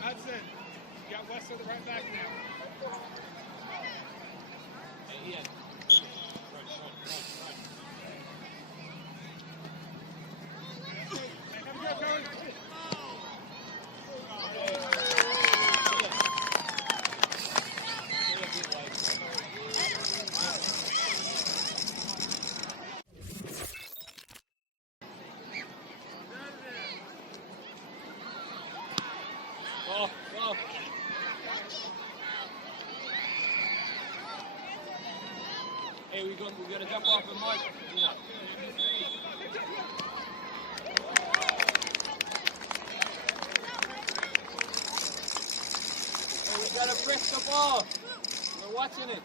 Hudson, you got West of the right back now. Hey, Ian. Go. Hey, we gotta jump off the mic. No. Hey, we gotta press the ball. We're watching it.